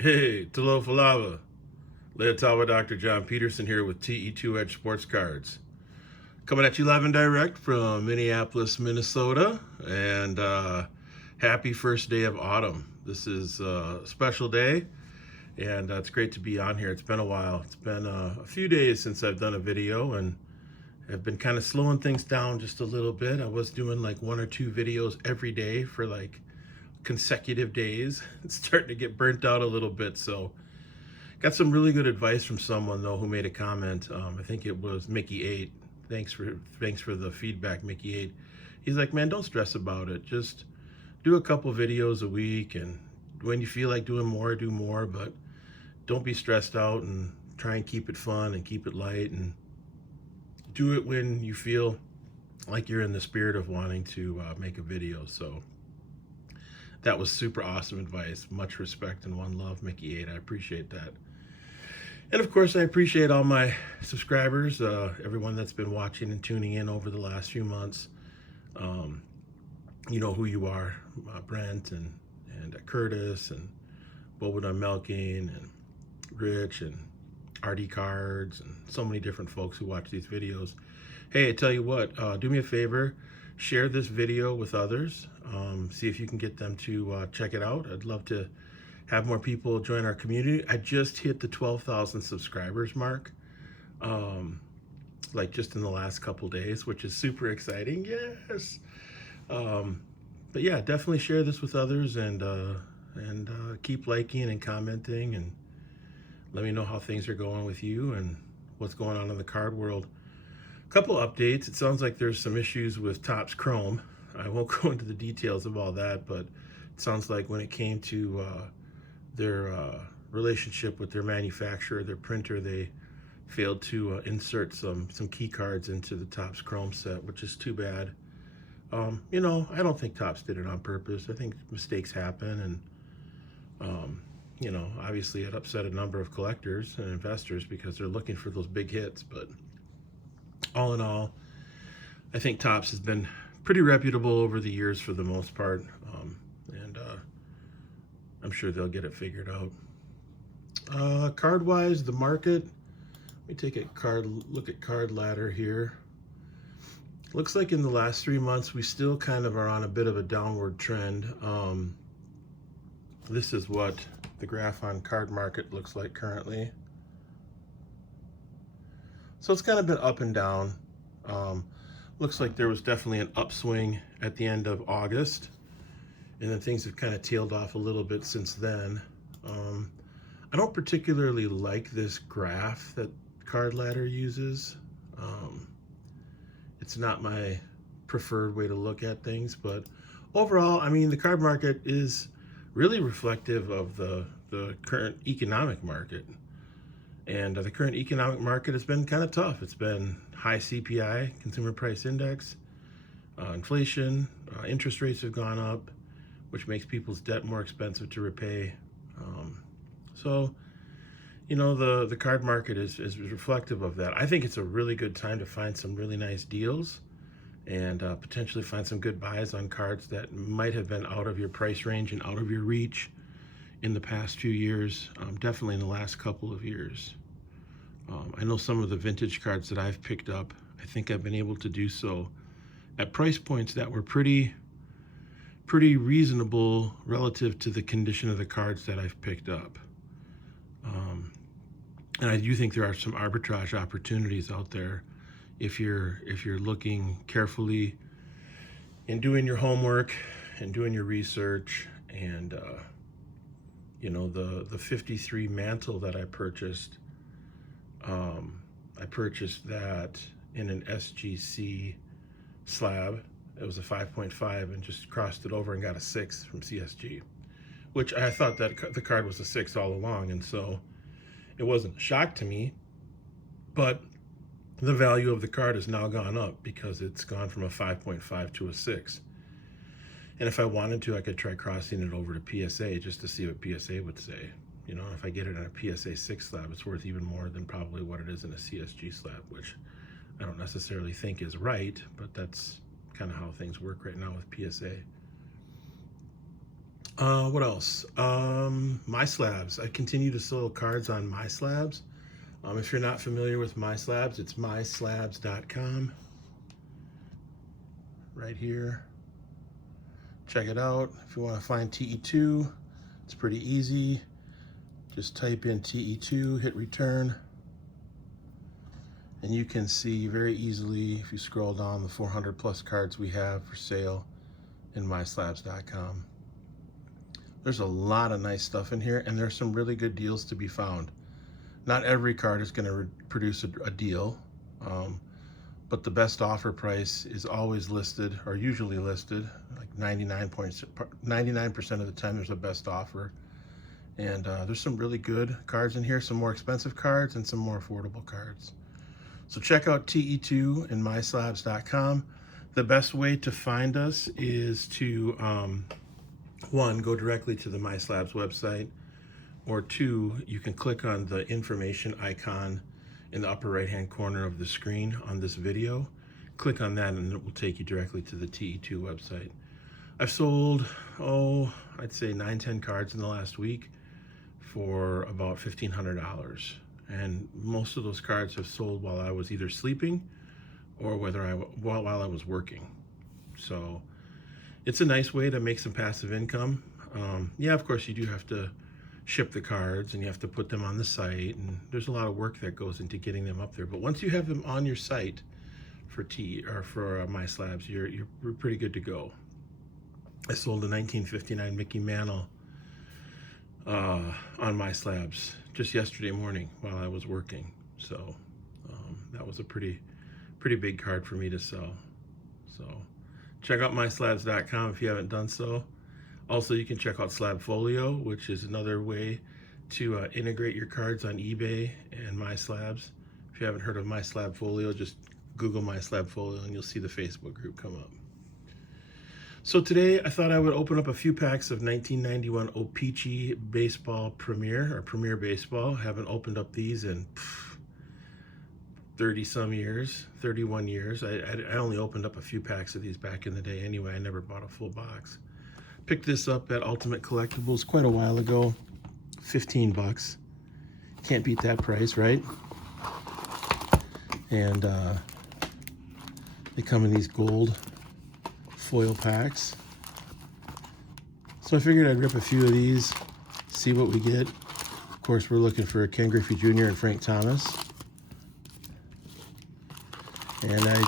Hey, Talo Falava. Leotawa Dr. John Peterson here with TE2 Edge Sports Cards. Coming at you live and direct from Minneapolis, Minnesota. And happy first day of autumn. This is a special day, and it's great to be on here. It's been a while. It's been a few days since I've done a video, and I've been kind of slowing things down just a little bit. I was doing like one or two videos every day for like consecutive days. It's starting to get burnt out a little bit, so got some really good advice from someone though who made a comment. I think it was Mickey8. Thanks for the feedback, Mickey8. He's like, man, don't stress about it. Just do a couple videos a week, and when you feel like doing more, do more, but don't be stressed out, and try and keep it fun and keep it light, and do it when you feel like you're in the spirit of wanting to make a video. So that was super awesome advice. Much respect and one love, Mickey8. I appreciate that. And of course, I appreciate all my subscribers, everyone that's been watching and tuning in over the last few months. You know who you are, Brent and Curtis and Boba Melking and Rich and RD Cards and so many different folks who watch these videos. Hey, I tell you what, do me a favor, share this video with others. See if you can get them to check it out. I'd love to have more people join our community. I just hit the 12,000 subscribers mark, like just in the last couple days, which is super exciting. Yes. But yeah, definitely share this with others, and keep liking and commenting, and let me know how things are going with you and what's going on in the card world. A couple updates. It sounds like there's some issues with Topps Chrome. I won't go into the details of all that, but it sounds like when it came to their relationship with their manufacturer, their printer, they failed to insert some key cards into the Topps Chrome set, which is too bad. You know, I don't think Topps did it on purpose. I think mistakes happen, and you know, obviously it upset a number of collectors and investors because they're looking for those big hits. But all in all, I think Topps has been pretty reputable over the years for the most part, and I'm sure they'll get it figured out. Card-wise, the market. Let me take a look at Card Ladder here. Looks like in the last 3 months we still kind of are on a bit of a downward trend. This is what the graph on Card Market looks like currently. So it's kind of been up and down. Looks like there was definitely an upswing at the end of August, and then things have kind of tailed off a little bit since then. I don't particularly like this graph that Card Ladder uses. It's not my preferred way to look at things, but overall, I mean, the card market is really reflective of the current economic market. And the current economic market has been kind of tough. It's been high CPI, Consumer Price Index, inflation, interest rates have gone up, which makes people's debt more expensive to repay. So, you know, the card market is reflective of that. I think it's a really good time to find some really nice deals, and potentially find some good buys on cards that might have been out of your price range and out of your reach in the past few years, definitely in the last couple of years. I know some of the vintage cards that I've picked up, I think I've been able to do so at price points that were pretty reasonable relative to the condition of the cards that I've picked up. And I do think there are some arbitrage opportunities out there if you're looking carefully and doing your homework and doing your research. And you know, the 53 mantle that I purchased that in an SGC slab. It was a 5.5 and just crossed it over and got a 6 from CSG, which I thought that the card was a 6 all along, and so it wasn't a shock to me, but the value of the card has now gone up because it's gone from a 5.5 to a 6. And if I wanted to, I could try crossing it over to PSA just to see what PSA would say. You know, if I get it in a PSA 6 slab, it's worth even more than probably what it is in a CSG slab, which I don't necessarily think is right, but that's kind of how things work right now with PSA. What else? My Slabs. I continue to sell cards on My Slabs. If you're not familiar with My Slabs, it's myslabs.com. Right here. Check it out. If you want to find TE2, it's pretty easy. Just type in TE2, hit return, and you can see very easily, if you scroll down, the 400 plus cards we have for sale in myslabs.com. There's a lot of nice stuff in here, and there's some really good deals to be found. Not every card is going to produce a deal, but the best offer price is always listed, or usually listed, like 99% of the time there's a best offer. And there's some really good cards in here, some more expensive cards and some more affordable cards. So check out TE2 and myslabs.com. The best way to find us is to, one, go directly to the MySlabs website, or two, you can click on the information icon in the upper right-hand corner of the screen on this video. Click on that and it will take you directly to the TE2 website. I've sold, I'd say 9-10 cards in the last week for about $1,500. And most of those cards have sold while I was either sleeping or while I was working. So it's a nice way to make some passive income. Yeah, of course you do have to ship the cards and you have to put them on the site, and there's a lot of work that goes into getting them up there. But once you have them on your site for My Slabs, you're pretty good to go. I sold a 1959 Mickey Mantle on My Slabs just yesterday morning while I was working. So that was a pretty big card for me to sell. So check out myslabs.com if you haven't done so. Also, you can check out Slabfolio, which is another way to integrate your cards on eBay and My Slabs. If you haven't heard of My Slabfolio, just Google My Slabfolio and you'll see the Facebook group come up. So today I thought I would open up a few packs of 1991 O-Pee-Chee Baseball Premier, or Premier Baseball. I haven't opened up these in 30-some years, 31 years. I only opened up a few packs of these back in the day anyway. I never bought a full box. Picked this up at Ultimate Collectibles quite a while ago, 15 bucks. Can't beat that price, right? And they come in these gold foil packs. So I figured I'd rip a few of these, see what we get. Of course, we're looking for Ken Griffey Jr. and Frank Thomas. And I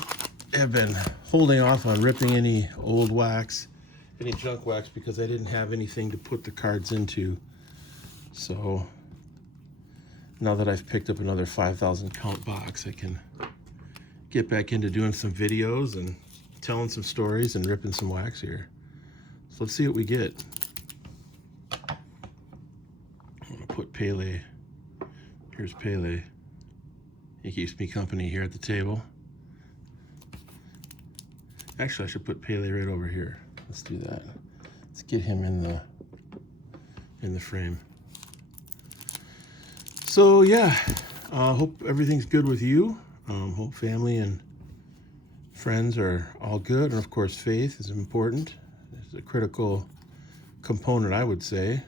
have been holding off on ripping any old wax, any junk wax, because I didn't have anything to put the cards into. So now that I've picked up another 5,000 count box, I can get back into doing some videos and telling some stories and ripping some wax here. So let's see what we get. I'm gonna put Pele. Here's Pele. He keeps me company here at the table. Actually, I should put Pele right over here. Let's do that. Let's get him in the frame. So yeah, hope everything's good with you. Hope family and friends are all good, and of course faith is important. It's a critical component, I would say.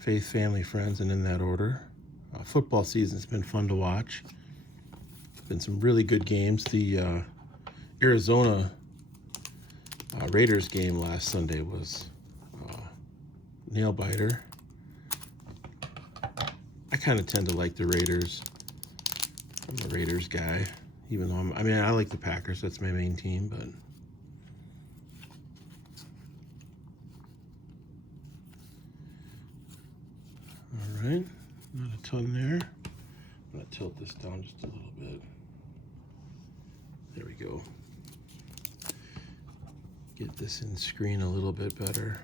Faith, family, friends, and in that order. Football season's been fun to watch. Been some really good games. The Arizona Raiders game last Sunday was nail biter. I kind of tend to like the Raiders. I'm a Raiders guy, even though I like the Packers. That's my main team, but all right, not a ton there. I'm gonna tilt this down just a little bit. There we go. Get this in screen a little bit better.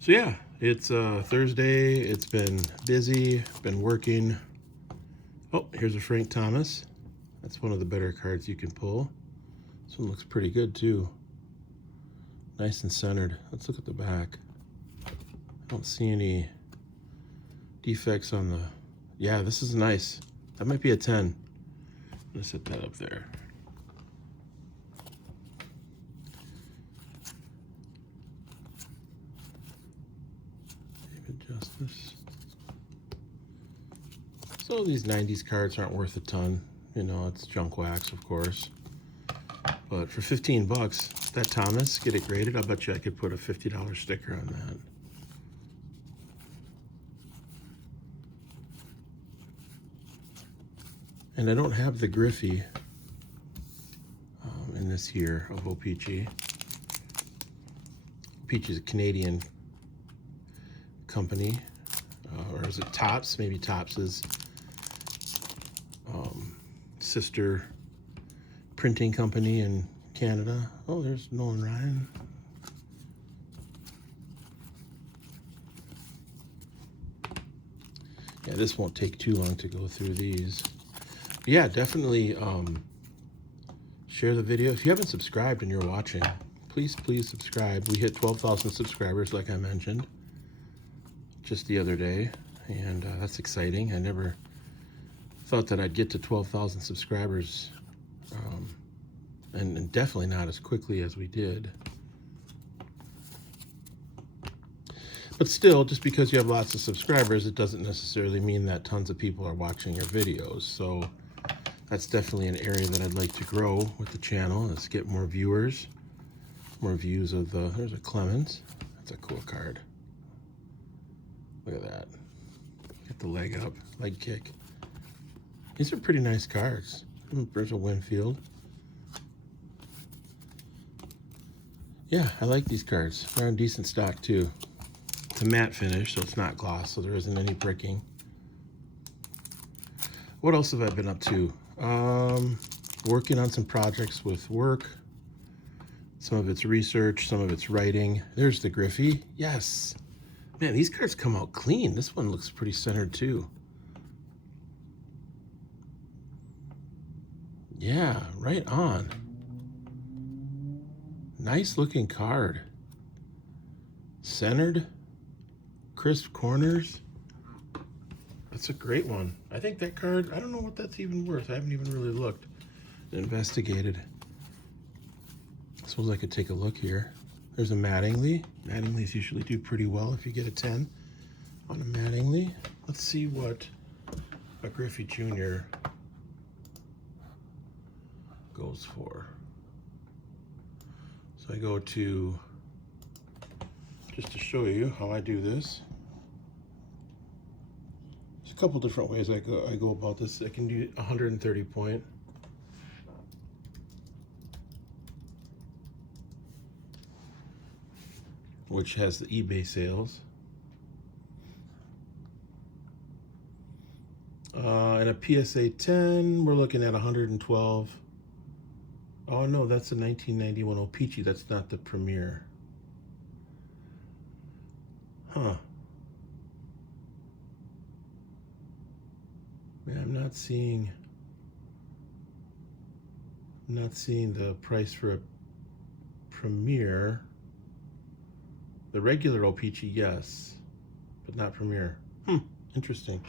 So yeah, it's Thursday. It's been busy, been working. Oh, here's a Frank Thomas. That's one of the better cards you can pull. This one looks pretty good too. Nice and centered. Let's look at the back. I don't see any defects on the... Yeah, this is nice. That might be a 10. I'm gonna set that up there. Justice. So these 90s cards aren't worth a ton. You know, it's junk wax, of course. But for 15 bucks, that Thomas, get it graded, I bet you I could put a $50 sticker on that. And I don't have the Griffey in this year of O-Pee-Chee. O-Pee-Chee is a Canadian company, or is it Tops? Maybe Tops is sister printing company in Canada. Oh, there's Nolan Ryan. Yeah, this won't take too long to go through these. But yeah, definitely share the video. If you haven't subscribed and you're watching, please subscribe. We hit 12,000 subscribers, like I mentioned, just the other day, and that's exciting. I never thought that I'd get to 12,000 subscribers, and definitely not as quickly as we did. But still, just because you have lots of subscribers, it doesn't necessarily mean that tons of people are watching your videos. So that's definitely an area that I'd like to grow with the channel, is get more viewers, more views of the, there's a Clemens. That's a cool card. Look at that. Get the leg up, leg kick. These are pretty nice cards. There's a Winfield. Yeah, I like these cards. They're in decent stock too. It's a matte finish, so it's not gloss, so there isn't any bricking. What else have I been up to? Working on some projects with work. Some of it's research, some of it's writing. There's the Griffey. Yes. Man, these cards come out clean. This one looks pretty centered too. Yeah, right on. Nice looking card. Centered, crisp corners. That's a great one. I think that card, I don't know what that's even worth. I haven't even really looked and investigated. I suppose I could take a look here. There's a Mattingly. Mattingly's usually do pretty well if you get a 10 on a Mattingly. Let's see what a Griffey Jr. goes for. So I go to, just to show you how I do this. There's a couple different ways I go about this. I can do 130 point. Which has the eBay sales. And a PSA 10, we're looking at 112. Oh no, that's a 1991 O-Pee-Chee. That's not the Premier. Huh. Man, I'm not seeing the price for a Premier. The regular O-Pee-Chee, yes, but not Premier. Interesting.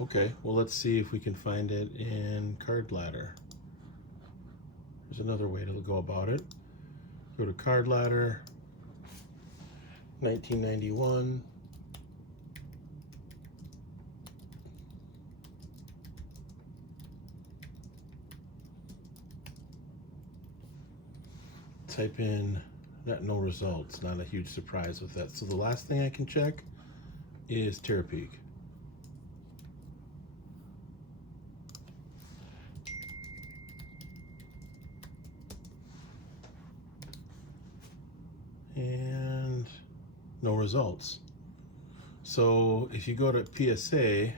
Okay, well, let's see if we can find it in Card Ladder. There's another way to go about it. Go to Card Ladder, 1991. Type in, no results, not a huge surprise with that. So the last thing I can check is Terapeak. And no results. So if you go to PSA,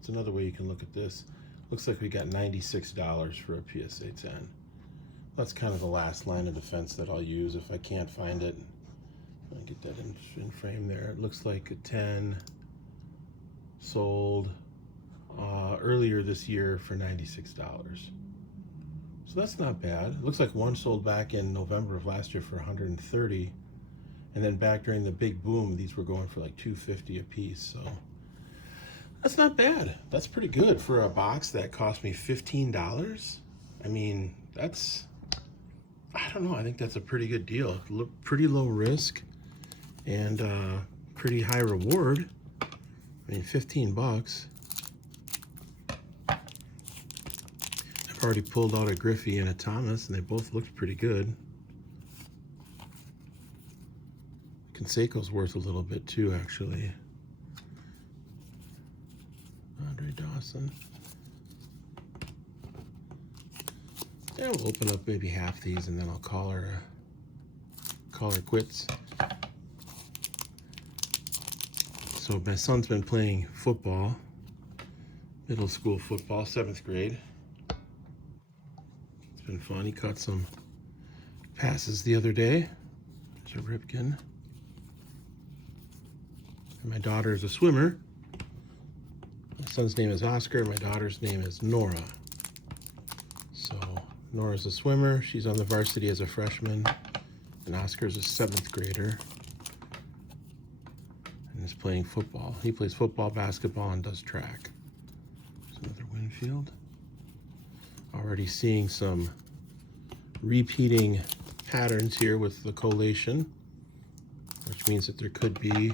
it's another way you can look at this. Looks like we got $96 for a PSA 10. That's kind of the last line of defense that I'll use if I can't find it. I'll get that in frame there. It looks like a 10 sold earlier this year for $96. So that's not bad. It looks like one sold back in November of last year for 130. And then back during the big boom, these were going for like $250 a piece. So that's not bad. That's pretty good for a box that cost me $15. I mean, that's, I don't know, I think that's a pretty good deal. Pretty low risk and pretty high reward. I mean, 15 bucks. I've already pulled out a Griffey and a Thomas, and they both looked pretty good. Canseco's worth a little bit too, actually. Andre Dawson. Yeah, we'll open up maybe half these, and then I'll call her quits. So my son's been playing football, middle school football, 7th grade. It's been fun. He caught some passes the other day. There's a Ripken. And my daughter is a swimmer. My son's name is Oscar. My daughter's name is Nora. So Nora's a swimmer. She's on the varsity as a freshman. And Oscar's a 7th grader. And is playing football. He plays football, basketball, and does track. There's another Winfield. Already seeing some repeating patterns here with the collation, which means that there could be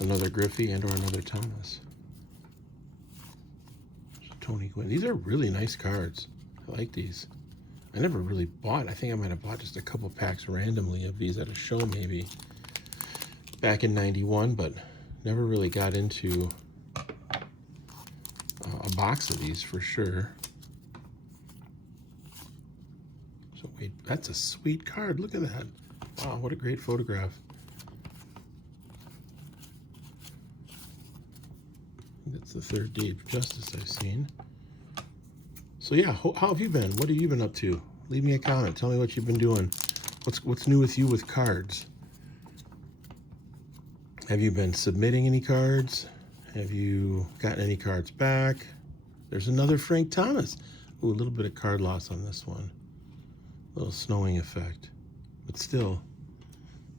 another Griffey and or another Thomas. There's a Tony Gwynn. These are really nice cards. I like these. I never really bought. I think I might have bought just a couple packs randomly of these at a show maybe back in '91, but never really got into a box of these for sure. So wait, that's a sweet card. Look at that. Wow, what a great photograph. That's the third Day of Justice I've seen. So yeah, how have you been? What have you been up to? Leave me a comment. Tell me what you've been doing. What's new with you with cards? Have you been submitting any cards? Have you gotten any cards back? There's another Frank Thomas. Ooh, a little bit of card loss on this one. A little snowing effect. But still,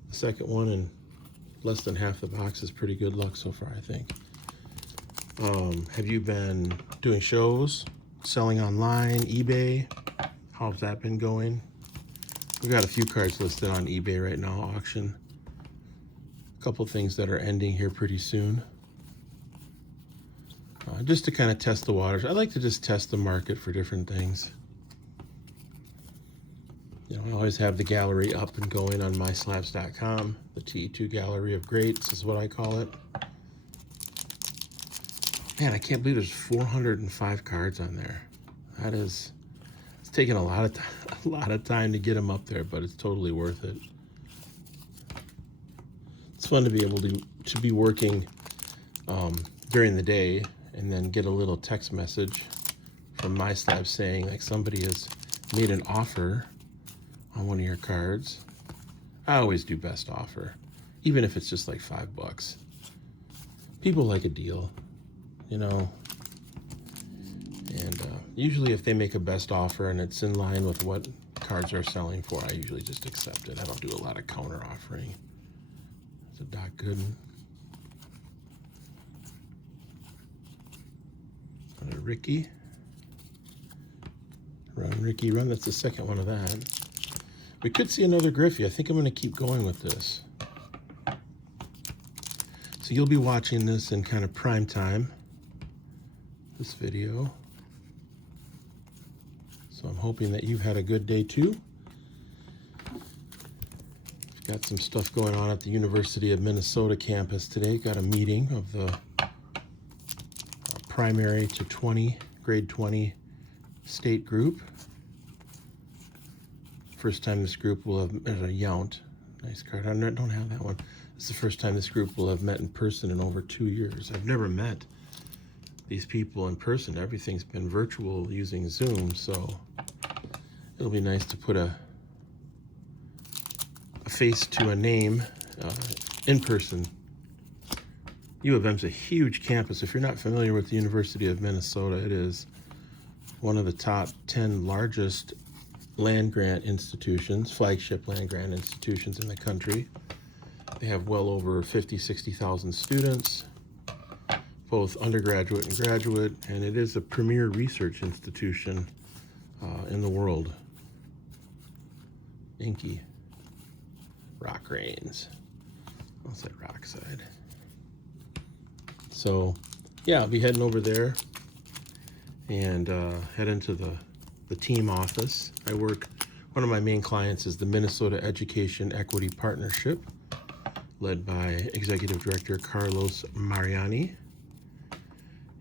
the second one in less than half the box is pretty good luck so far, I think. Have you been doing shows, selling online, eBay? How's that been going? We've got a few cards listed on eBay right now, auction. A couple things that are ending here pretty soon. Just to kind of test the waters. I like to just test the market for different things. You know, I always have the gallery up and going on myslabs.com. The TE2 Gallery of Greats is what I call it. Man, I can't believe there's 405 cards on there. It's taken a lot of time to get them up there, but it's totally worth it. It's fun to be able to be working during the day and then get a little text message from MySlab saying like somebody has made an offer on one of your cards. I always do best offer, even if it's just like $5. People like a deal, you know. And usually if they make a best offer and it's in line with what cards are selling for, I usually just accept it. I don't do a lot of counter offering. It's a Doc Gooden. Another Ricky. Run, Ricky, run. That's the second one of that. We could see another Griffey. I think I'm going to keep going with this. So you'll be watching this in kind of prime time, this video. So I'm hoping that you've had a good day too. We've got some stuff going on at the University of Minnesota campus today. Got a meeting of the primary to 20, grade 20 state group. First time this group will have, there's a Yount, nice card. I don't have that one. It's the first time this group will have met in person in over 2 years. I've never met these people in person. Everything's been virtual using Zoom, so it'll be nice to put a face to a name in person. U of M's a huge campus. If you're not familiar with the University of Minnesota, it is one of the top 10 largest land grant institutions, flagship land grant institutions in the country. They have well over 60,000 students, both undergraduate and graduate, and it is a premier research institution in the world. Inky. Rock Rains. What's that rock side? So yeah, I'll be heading over there and head into the team office. One of my main clients is the Minnesota Education Equity Partnership, led by Executive Director Carlos Mariani.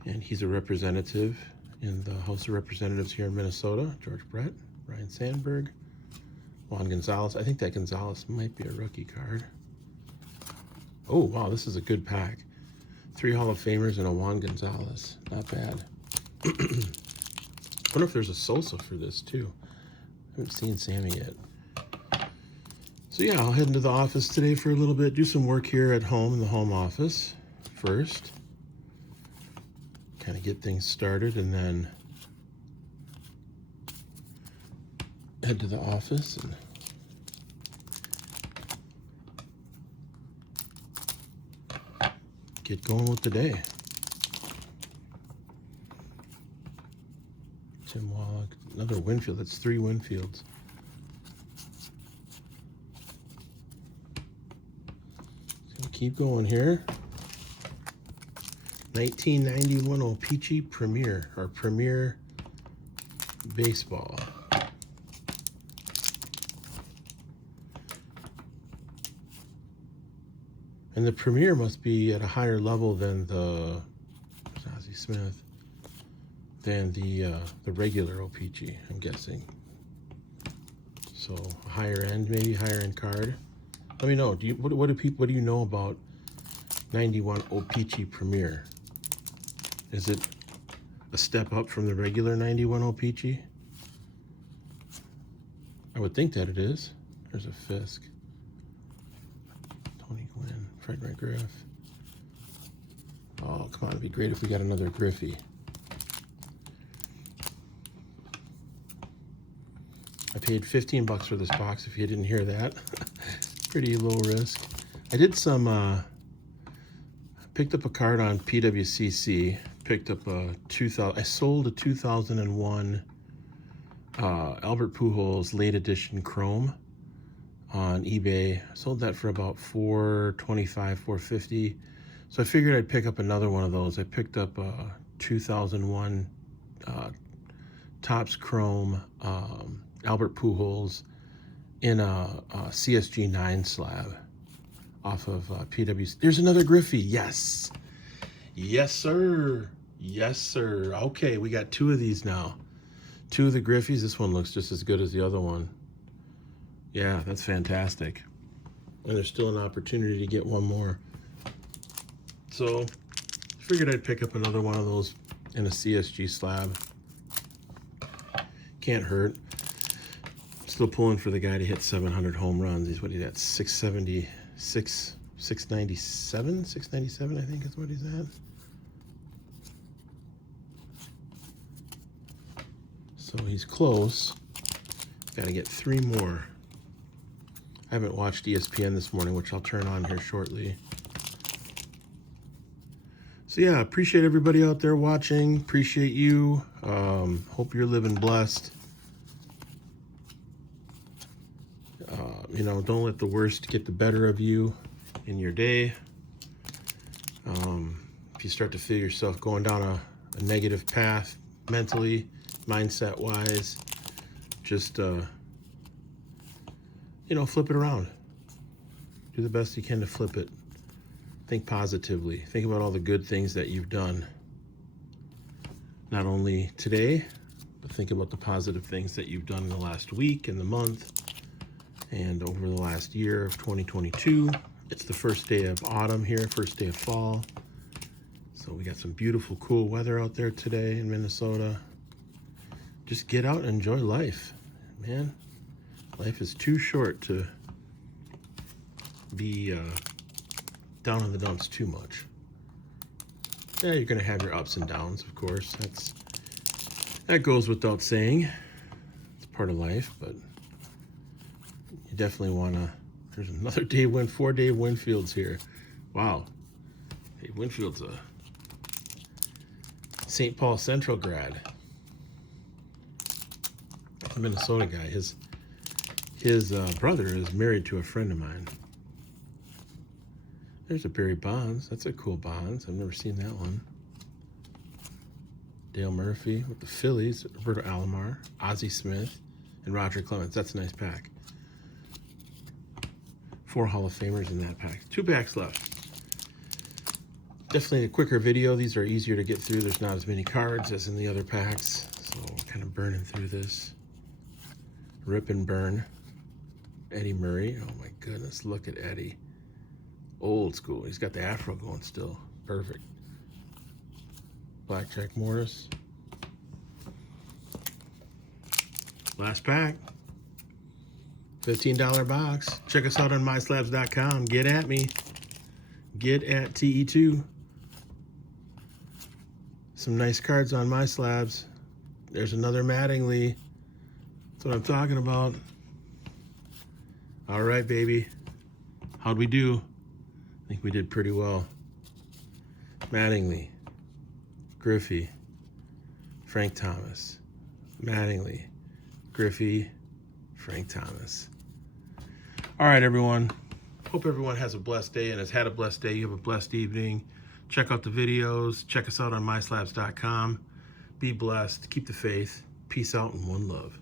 And he's a representative in the House of Representatives here in Minnesota. George Brett, Ryan Sandberg, Juan Gonzalez. I think that Gonzalez might be a rookie card. Oh, wow, this is a good pack. 3 Hall of Famers and a Juan Gonzalez. Not bad. I wonder if there's a Sosa for this, too. I haven't seen Sammy yet. So, yeah, I'll head into the office today for a little bit, do some work here at home in the home office first. Kind of get things started, and then head to the office and get going with the day. Tim Wallach, another Winfield. That's 3 Winfields. So keep going here. 1991 O-Pee-Chee Premier, or Premier Baseball. And the Premier must be at a higher level than the Ozzie Smith, than the regular O-Pee-Chee, I'm guessing. So a higher end, maybe higher end card. Let me know. What do you know about 91 O-Pee-Chee Premier? Is it a step up from the regular 91 O-Pee-Chee? I would think that it is. There's a Fisk. Tony Gwynn, Fred McGriff. Oh, come on, it'd be great if we got another Griffey. I paid $15 for this box, if you didn't hear that. Pretty low risk. I did some, picked up a card on PWCC, picked up I sold a 2001 Albert Pujols late edition Chrome on eBay. I sold that for about $425, $450. So I figured I'd pick up another one of those. I picked up a 2001 Topps Chrome Albert Pujols in a CSG 9 slab off of PWC. There's another Griffey. Yes. Yes, sir. Yes, sir. Okay, we got 2 of these now. 2 of the Griffies. This one looks just as good as the other one. Yeah, that's fantastic. And there's still an opportunity to get one more. So, figured I'd pick up another one of those in a CSG slab. Can't hurt. Still pulling for the guy to hit 700 home runs. He's what he's at, 676, 697, 697, I think is what he's at. So he's close. Got to get 3 more. I haven't watched ESPN this morning, which I'll turn on here shortly. So yeah, appreciate everybody out there watching. Appreciate you. Hope you're living blessed. You know, don't let the worst get the better of you in your day. If you start to feel yourself going down a negative path mentally, mindset-wise, just, you know, flip it around. Do the best you can to flip it. Think positively. Think about all the good things that you've done. Not only today, but think about the positive things that you've done in the last week and the month and over the last year of 2022. It's the first day of autumn here, first day of fall. So we got some beautiful, cool weather out there today in Minnesota. Just get out and enjoy life, man. Life is too short to be down in the dumps too much. Yeah, you're gonna have your ups and downs, of course. That goes without saying. It's part of life, but you definitely wanna. There's another day win, 4-day Winfields here. Wow. Hey, Winfield's a St. Paul Central grad. A Minnesota guy. His brother is married to a friend of mine. There's a Barry Bonds. That's a cool Bonds. I've never seen that one. Dale Murphy with the Phillies, Roberto Alomar, Ozzie Smith, and Roger Clemens. That's a nice pack. 4 Hall of Famers in that pack. 2 packs left. Definitely a quicker video. These are easier to get through. There's not as many cards as in the other packs. So kind of burning through this. Rip and burn. Eddie Murray. Oh my goodness, look at Eddie. Old school. He's got the afro going still. Perfect. Blackjack Morris. Last pack. $15 box. Check us out on myslabs.com. Get at me. Get at TE2. Some nice cards on my slabs. There's another Mattingly. That's what I'm talking about. All right, baby. How'd we do? I think we did pretty well. Mattingly. Griffey. Frank Thomas. Mattingly. Griffey. Frank Thomas. All right, everyone. Hope everyone has a blessed day and has had a blessed day. You have a blessed evening. Check out the videos. Check us out on myslabs.com. Be blessed. Keep the faith. Peace out and one love.